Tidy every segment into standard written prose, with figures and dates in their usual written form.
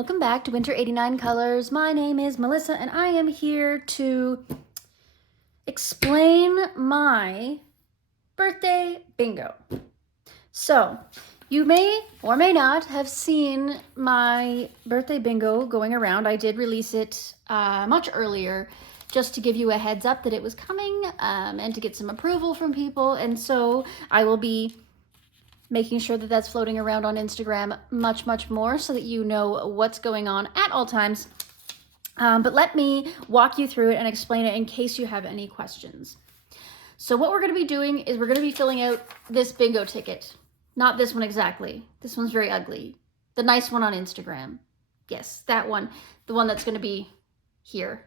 welcome back to Winter 89 Colors. My name is Melissa and I am here to explain my birthday bingo. So, you may or may not have seen my birthday bingo going around. I did release it much earlier just to give you a heads up that it was coming and to get some approval from people. And so I will be making sure that that's floating around on Instagram much more so that you know what's going on at all times. But let me walk you through it and explain it in case you have any questions. So what we're going to be doing is we're going to be filling out this bingo ticket. Not this one exactly. This one's very ugly. The nice one on Instagram. Yes, that one. The one that's going to be here.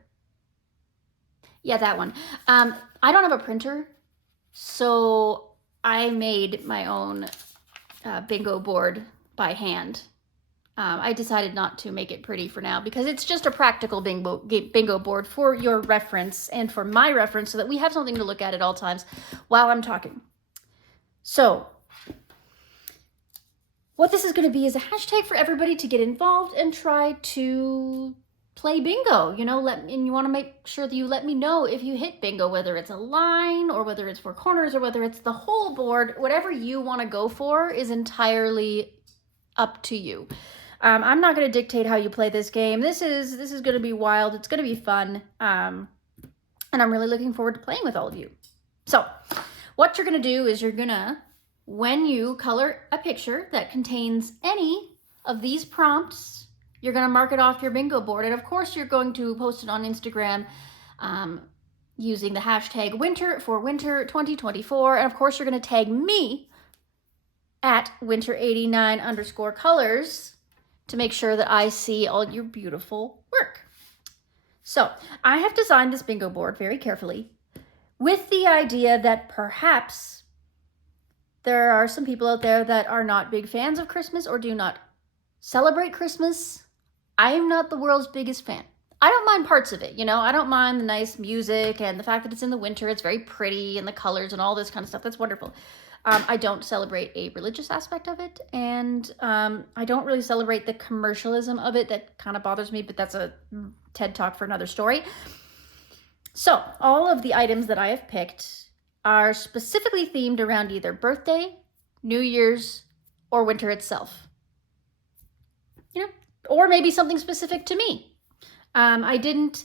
Yeah, that one. I don't have a printer, so I made my own bingo board by hand. I decided not to make it pretty for now because it's just a practical bingo board for your reference and for my reference so that we have something to look at all times while I'm talking. So what this is going to be is a hashtag for everybody to get involved and try to play bingo, and you want to make sure that you let me know if you hit bingo, whether it's a line or whether it's 4 corners or whether it's the whole board. Whatever you want to go for is entirely up to you. I'm not going to dictate how you play this game. This is going to be wild. It's going to be fun. And I'm really looking forward to playing with all of you. So what you're going to do is you're going to, when you color a picture that contains any of these prompts, you're going to mark it off your bingo board. And of course, you're going to post it on Instagram using the hashtag winter 2024. And of course, you're going to tag me at winter89_colors to make sure that I see all your beautiful work. So I have designed this bingo board very carefully with the idea that perhaps there are some people out there that are not big fans of Christmas or do not celebrate Christmas. I am not the world's biggest fan. I don't mind parts of it, I don't mind the nice music and the fact that it's in the winter, it's very pretty, and the colors and all this kind of stuff. That's wonderful. I don't celebrate a religious aspect of it, and I don't really celebrate the commercialism of it. That kind of bothers me, but that's a TED Talk for another story. So all of the items that I have picked are specifically themed around either birthday, New Year's, or winter itself. Or maybe something specific to me. I didn't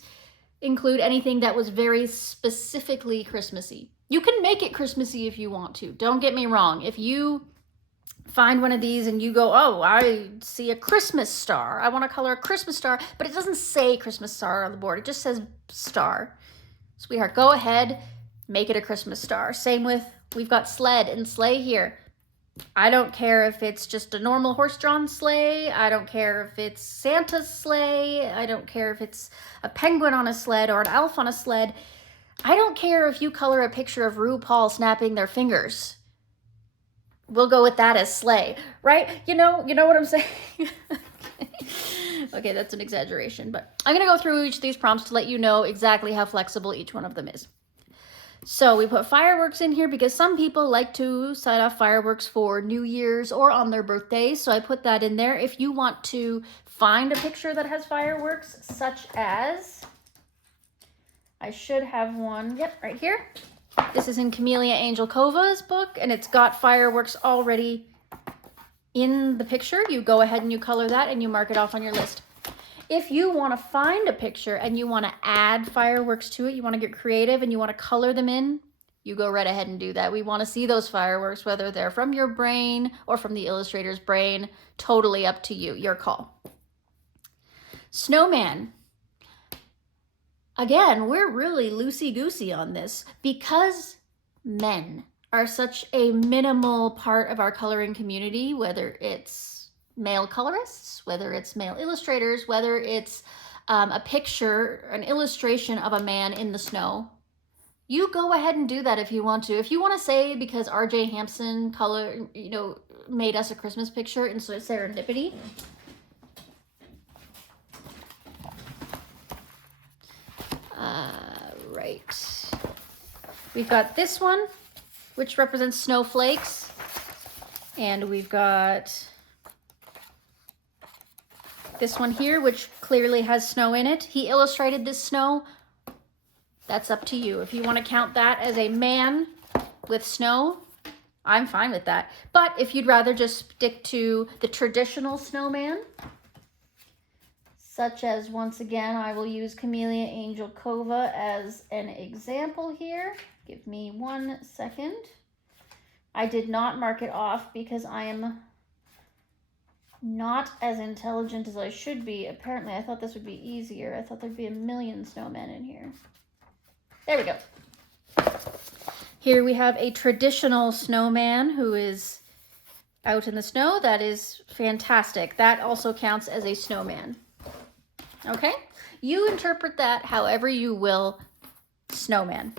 include anything that was very specifically Christmassy. You can make it Christmassy if you want to. Don't get me wrong. If you find one of these and you go, oh, I see a Christmas star. I want to color a Christmas star, but it doesn't say Christmas star on the board. It just says star. Sweetheart, go ahead, make it a Christmas star. Same with, we've got sled and sleigh here. I don't care if it's just a normal horse-drawn sleigh. I don't care if it's Santa's sleigh. I don't care if it's a penguin on a sled or an elf on a sled. I don't care if you color a picture of RuPaul snapping their fingers. We'll go with that as sleigh, right? You know what I'm saying? Okay, that's an exaggeration, but I'm going to go through each of these prompts to let you know exactly how flexible each one of them is. So we put fireworks in here because some people like to set off fireworks for New Year's or on their birthdays. So I put that in there. If you want to find a picture that has fireworks, such as, I should have one, yep, right here. This is in Camellia Angel Kova's book, and it's got fireworks already in the picture. You go ahead and you color that and you mark it off on your list. If you want to find a picture and you want to add fireworks to it, you want to get creative and you want to color them in, you go right ahead and do that. We want to see those fireworks, whether they're from your brain or from the illustrator's brain. Totally up to you, your call. Snowman. Again, we're really loosey-goosey on this because men are such a minimal part of our coloring community, whether it's male colorists, whether it's male illustrators, whether it's a picture, an illustration of a man in the snow. You go ahead and do that if you want to. If you want to say because R.J. Hampson made us a Christmas picture and so it's serendipity. Right. We've got this one, which represents snowflakes. And we've got This one here, which clearly has snow in it, he illustrated this snow. That's up to you. If you want to count that as a man with snow, I'm fine with that. But if you'd rather just stick to the traditional snowman, such as, once again, I will use Camellia Angel Cova as an example here. Give me 1 second. I did not mark it off because I am not as intelligent as I should be. Apparently, I thought this would be easier. I thought there'd be a million snowmen in here. There we go. Here we have a traditional snowman who is out in the snow. That is fantastic. That also counts as a snowman. Okay? You interpret that however you will. Snowman.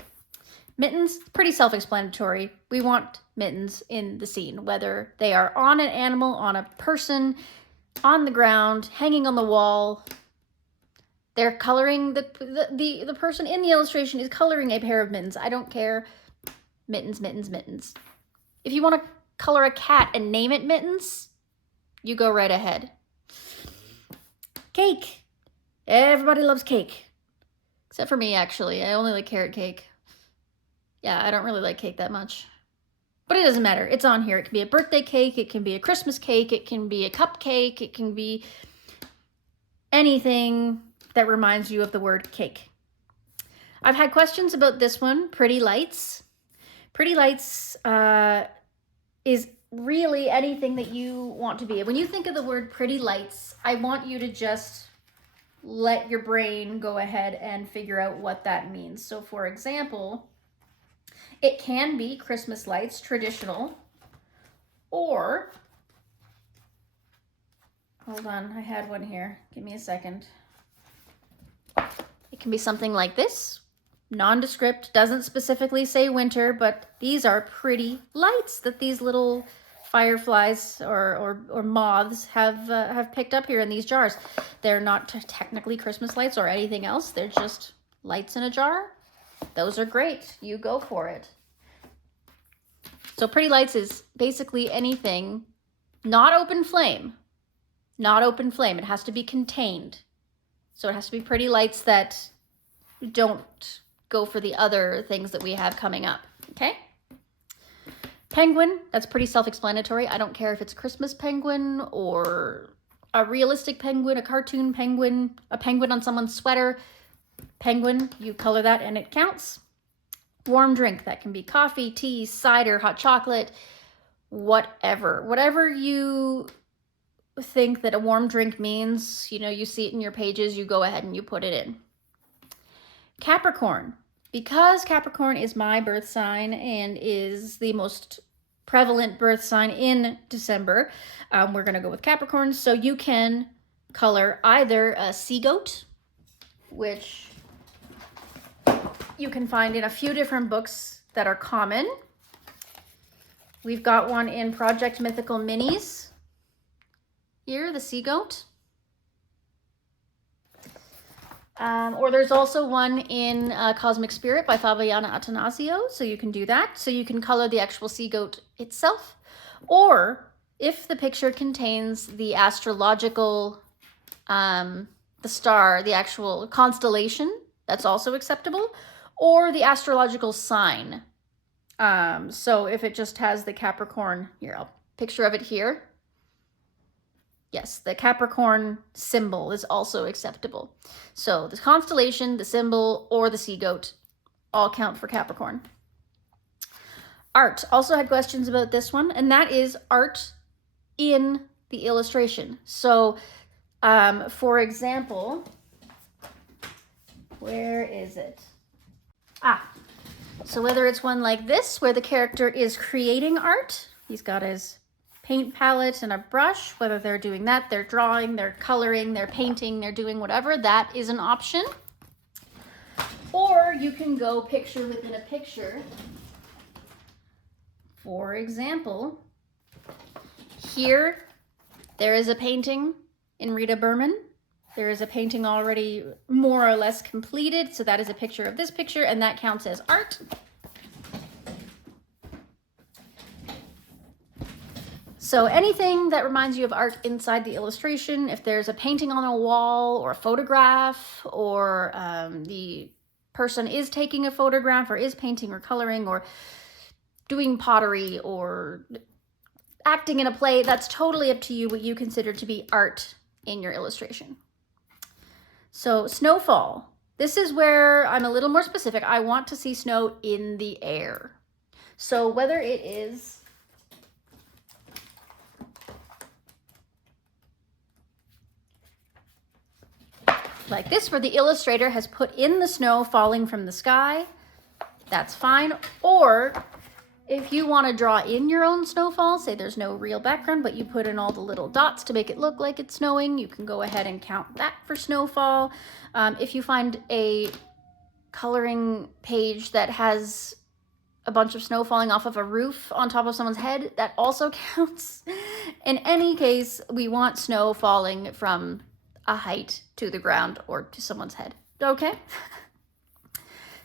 Mittens, pretty self-explanatory. We want mittens in the scene, whether they are on an animal, on a person, on the ground, hanging on the wall. They're coloring, the person in the illustration is coloring a pair of mittens. I don't care. Mittens, mittens, mittens. If you want to color a cat and name it Mittens, you go right ahead. Cake. Everybody loves cake. Except for me, actually. I only like carrot cake. Yeah, I don't really like cake that much. But it doesn't matter. It's on here. It can be a birthday cake. It can be a Christmas cake. It can be a cupcake. It can be anything that reminds you of the word cake. I've had questions about this one, Pretty Lights. Pretty Lights is really anything that you want to be. When you think of the word Pretty Lights, I want you to just let your brain go ahead and figure out what that means. So for example, it can be Christmas lights, traditional, or, hold on, I had one here. Give me a second. It can be something like this, nondescript, doesn't specifically say winter, but these are pretty lights that these little fireflies or moths have picked up here in these jars. They're not technically Christmas lights or anything else. They're just lights in a jar. Those are great. You go for it. So Pretty Lights is basically anything, not open flame. Not open flame. It has to be contained. So it has to be pretty lights that don't go for the other things that we have coming up. Okay? Penguin, that's pretty self-explanatory. I don't care if it's a Christmas penguin or a realistic penguin, a cartoon penguin, a penguin on someone's sweater. Penguin, you color that and it counts. Warm drink, that can be coffee, tea, cider, hot chocolate, whatever. Whatever you think that a warm drink means, you know, you see it in your pages, you go ahead and you put it in. Capricorn. Because Capricorn is my birth sign and is the most prevalent birth sign in December, we're going to go with Capricorn. So you can color either a sea goat, which you can find in a few different books that are common. We've got one in Project Mythical Minis. Here, the sea goat. Or there's also one in Cosmic Spirit by Fabiana Attanasio, so you can do that. So you can color the actual sea goat itself. Or if the picture contains the astrological, the star, the actual constellation, that's also acceptable. Or the astrological sign. So if it just has the Capricorn, here, I'll picture of it here. Yes, the Capricorn symbol is also acceptable. So the constellation, the symbol, or the sea goat all count for Capricorn. Art. Also had questions about this one, and that is art in the illustration. So, for example, where is it? So whether it's one like this, where the character is creating art, he's got his paint palette and a brush, whether they're doing that, they're drawing, they're coloring, they're painting, they're doing whatever, that is an option. Or you can go picture within a picture. For example, here there is a painting in Rita Berman. There is a painting already more or less completed, so that is a picture of this picture, and that counts as art. So anything that reminds you of art inside the illustration, if there's a painting on a wall or a photograph, or the person is taking a photograph or is painting or coloring or doing pottery or acting in a play, that's totally up to you what you consider to be art in your illustration. So snowfall. This is where I'm a little more specific. I want to see snow in the air. So whether it is like this, where the illustrator has put in the snow falling from the sky, that's fine. Or if you want to draw in your own snowfall, say there's no real background, but you put in all the little dots to make it look like it's snowing, you can go ahead and count that for snowfall. If you find a coloring page that has a bunch of snow falling off of a roof on top of someone's head, that also counts. In any case, we want snow falling from a height to the ground or to someone's head. Okay?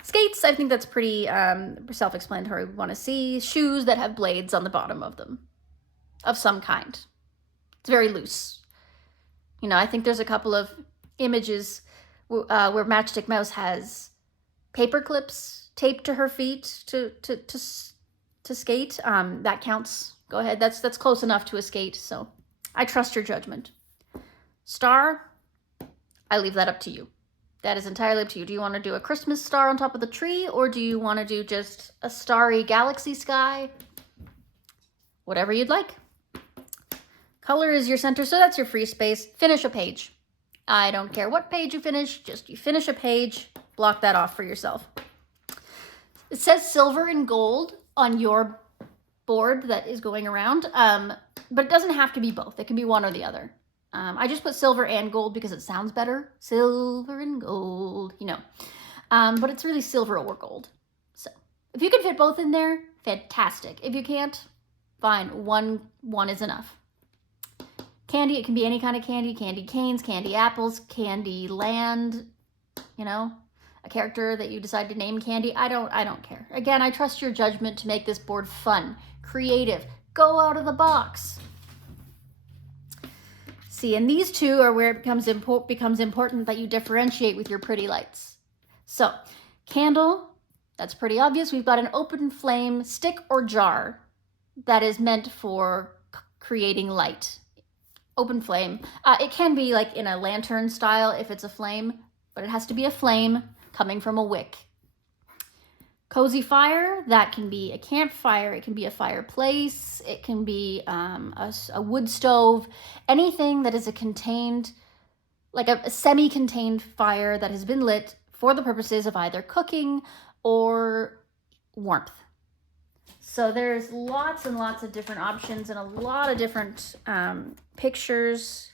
Skates, I think that's pretty self-explanatory. We want to see shoes that have blades on the bottom of them, of some kind. It's very loose. You know, I think there's a couple of images where Matchstick Mouse has paper clips taped to her feet to skate. That counts. Go ahead. That's close enough to a skate. So I trust your judgment. Star, I leave that up to you. That is entirely up to you. Do you want to do a Christmas star on top of the tree, or do you want to do just a starry galaxy sky? Whatever you'd like. Color is your center, so that's your free space. Finish a page. I don't care what page you finish, just you finish a page, block that off for yourself. It says silver and gold on your board that is going around, but it doesn't have to be both. It can be one or the other. I just put silver and gold because it sounds better. Silver and gold, you know. But it's really silver or gold. So if you can fit both in there, fantastic. If you can't, fine. One is enough. Candy, it can be any kind of candy. Candy canes, candy apples, candy land, you know. A character that you decide to name Candy. I don't care. Again, I trust your judgment to make this board fun, creative. Go out of the box. See, and these two are where it becomes important that you differentiate with your pretty lights. So, candle, that's pretty obvious. We've got an open flame stick or jar that is meant for creating light. Open flame. It can be like in a lantern style if it's a flame, but it has to be a flame coming from a wick. Cozy fire, that can be a campfire, it can be a fireplace, it can be a wood stove, anything that is a contained, like a semi-contained fire that has been lit for the purposes of either cooking or warmth. So there's lots and lots of different options and a lot of different pictures.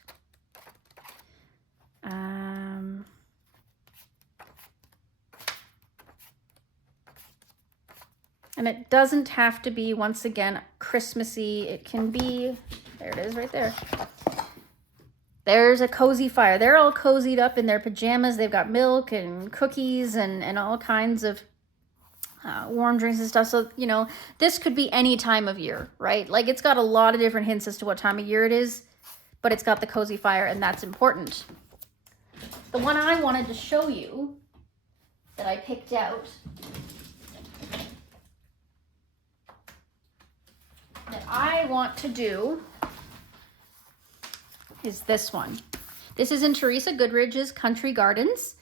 And it doesn't have to be, once again, Christmassy. It can be, there it is right there. There's a cozy fire. They're all cozied up in their pajamas. They've got milk and cookies and all kinds of warm drinks and stuff. So, you know, this could be any time of year, right? Like, it's got a lot of different hints as to what time of year it is, but it's got the cozy fire, and that's important. The one I wanted to show you that I picked out that I want to do is this one. This is in Teresa Goodridge's Country Gardens,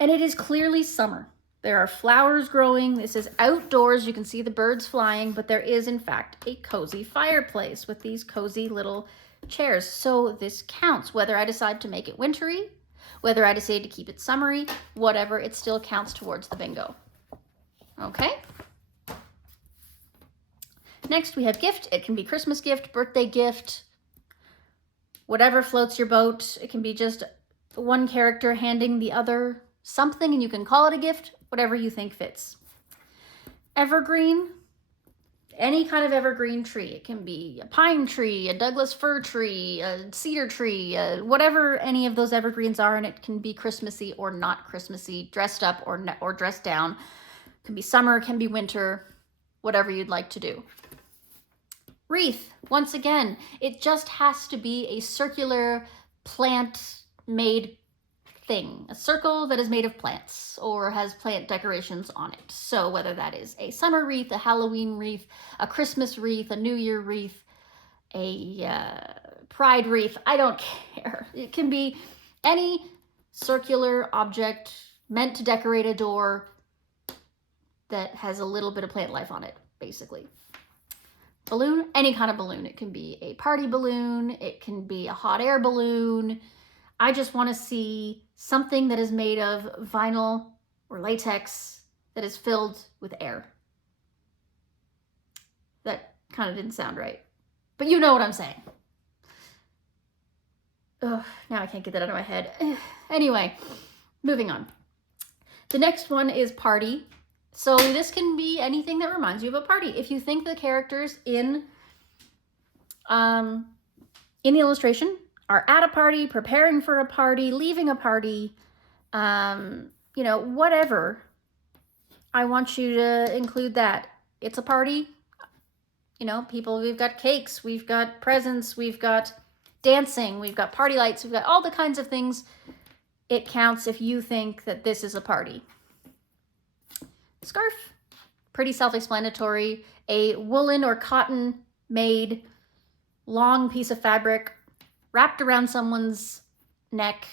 and it is clearly summer. There are flowers growing. This is outdoors. You can see the birds flying, but there is, in fact, a cozy fireplace with these cozy little chairs. So this counts, whether I decide to make it wintry, whether I decide to keep it summery, whatever, it still counts towards the bingo. Okay? Next, we have gift. It can be Christmas gift, birthday gift, whatever floats your boat. It can be just one character handing the other something, and you can call it a gift, whatever you think fits. Evergreen, any kind of evergreen tree. It can be a pine tree, a Douglas fir tree, a cedar tree, whatever any of those evergreens are, and it can be Christmassy or not Christmassy, dressed up or dressed down. It can be summer, it can be winter, whatever you'd like to do. Wreath, once again, it just has to be a circular plant-made thing, a circle that is made of plants or has plant decorations on it. So whether that is a summer wreath, a Halloween wreath, a Christmas wreath, a New Year wreath, a pride wreath, I don't care. It can be any circular object meant to decorate a door that has a little bit of plant life on it, basically. Balloon, any kind of balloon. It can be a party balloon, it can be a hot air balloon. I just want to see something that is made of vinyl or latex that is filled with air. That kind of didn't sound right, but you know what I'm saying. Ugh, now I can't get that out of my head. Anyway, moving on. The next one is party. So this can be anything that reminds you of a party. If you think the characters in the illustration are at a party, preparing for a party, leaving a party, you know, whatever, I want you to include that. It's a party. You know, people, we've got cakes, we've got presents, we've got dancing, we've got party lights, we've got all the kinds of things. It counts if you think that this is a party. Scarf, pretty self-explanatory. A woolen or cotton made long piece of fabric wrapped around someone's neck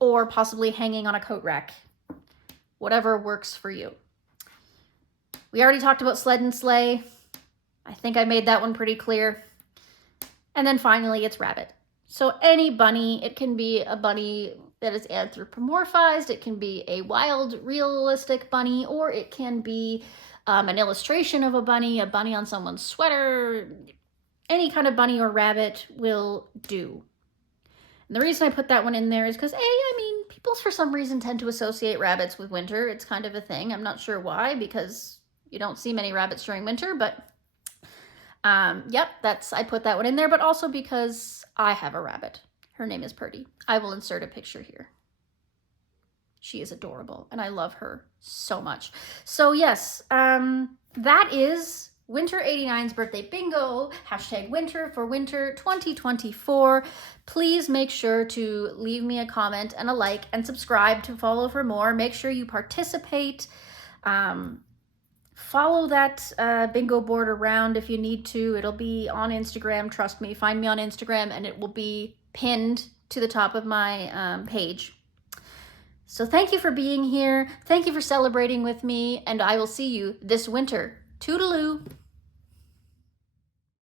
or possibly hanging on a coat rack. Whatever works for you. We already talked about sled and sleigh. I think I made that one pretty clear. And then finally, it's rabbit. So any bunny, it can be a bunny that is anthropomorphized, it can be a wild, realistic bunny, or it can be an illustration of a bunny on someone's sweater. Any kind of bunny or rabbit will do. And the reason I put that one in there is because, I mean, people for some reason tend to associate rabbits with winter. It's kind of a thing. I'm not sure why, because you don't see many rabbits during winter, but yep, I put that one in there, but also because I have a rabbit. Her name is Purdy. I will insert a picture here. She is adorable, and I love her so much. So yes, that is Winter 89's birthday bingo, #winter for winter 2024. Please make sure to leave me a comment and a like and subscribe to follow for more. Make sure you participate. Follow that bingo board around if you need to. It'll be on Instagram. Trust me, find me on Instagram and it will be pinned to the top of my page. So thank you for being here. Thank you for celebrating with me, and I will see you this winter. Toodaloo.